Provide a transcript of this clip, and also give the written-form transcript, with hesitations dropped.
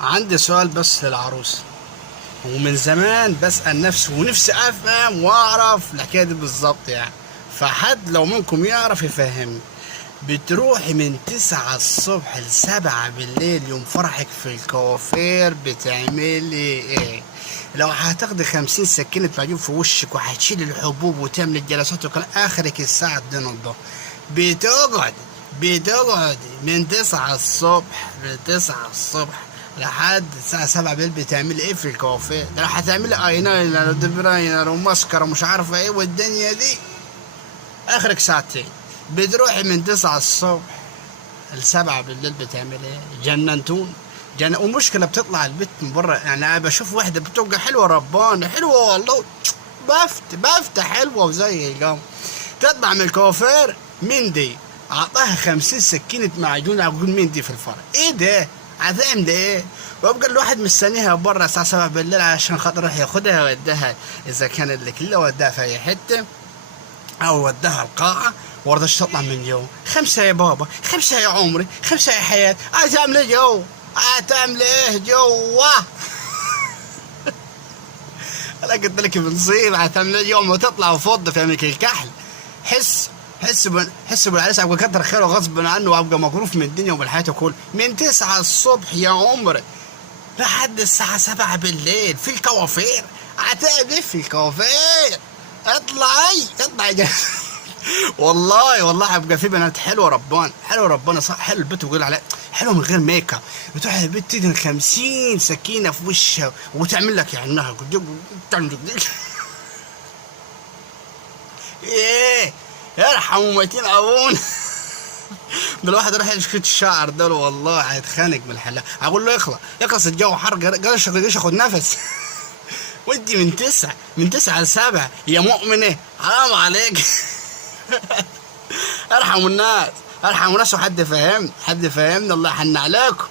عندي سؤال بس للعروسة، ومن زمان بسأل نفسي ونفسي أفهم وأعرف الحكاية دي بالظبط يعني. فحد لو منكم يعرف يفهمني. بتروحي من 9 الصبح ل7 بالليل يوم فرحك في الكوافير بتعملي ايه؟ لو هتاخدي 50 سكينة معجون في وشك وهتشيلي الحبوب وتعملي الجلسات وكان آخرك الساعة 2 الظهر. بتقعد بتقعد من 9 الصبح لحد الساعة 7 بالليل بتعملي ايه في الكوافير؟ ده لو هتعملي ايلاينر ودبراينر وماسكارا ومش عارفة ايه والدنيا دي اخرك ساعتين. بتروحي من 9 الصبح ل7 بالليل بتعمل ايه؟ جننتون. ومشكلة بتطلع البيت من بره، يعني انا بشوف واحدة بتبقى حلوة ربانة حلوة والله، بفتة حلوة وزي القمر، تطلع من الكوافير من دي اعطاها 50 سكينة معجون اقول مين دي في الفرق؟ ايه ده؟ هتعمل ايه؟ وابقى الواحد مستنيها بره الساعة 7 بالليل عشان خاطر يروح ياخدها ويوديها، اذا كان الكلة وداها في اي حتة او وداها القاعة ورضاش تطلع من جو. 5 يا بابا، 5 يا عمري، 5 يا حياة. هتعمل ايه جو؟ هتعمل ايه جوا؟ انا قلت لك بنصيب. هتعمل ايه يوم وتطلع وفض في امريكا الكحل؟ حس بالعريس ابقى كتر خيره غصب عنه وابقى مقروف من الدنيا ومن حياته كله. من 9 الصبح يا عمري لحد الساعة 7 بالليل في الكوافير. هتعمل ايه في الكوافير؟ اطلعي والله هيبقى في بنات حلوه ربنا، حلوه ربنا صح، حلو البيت ويقول عليها حلوه من غير ميك اب. بتروح البيت تدهن 50 سكينه في وشها وتعمل لك يعني انها ايه؟ ارحم وميتين ابونا. ده الواحد يروح يشكت الشعر ده والله هيتخانق من الحلاق. اقول له يخلص الجو حر قرش ياخد نفس. ودي من 9 ل7 يا مؤمنه حرام عليك. ارحموا الناس وحد فهمني الله يحن عليكم.